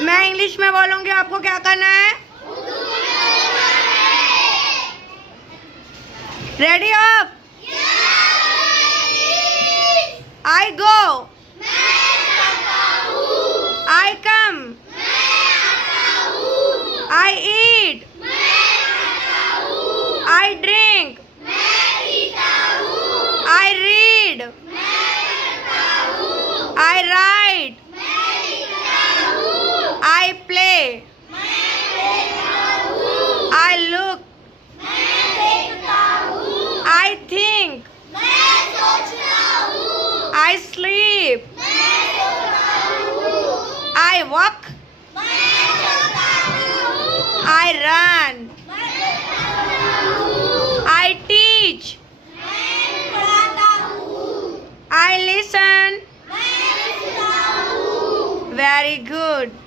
मैं इंग्लिश में बोलूंगी, आपको क्या करना है? Ready up? I go, I come, I eat, I drink, I read, I right, I play, I look, I think, I sleep, I walk, I run, I teach, I listen. Very good.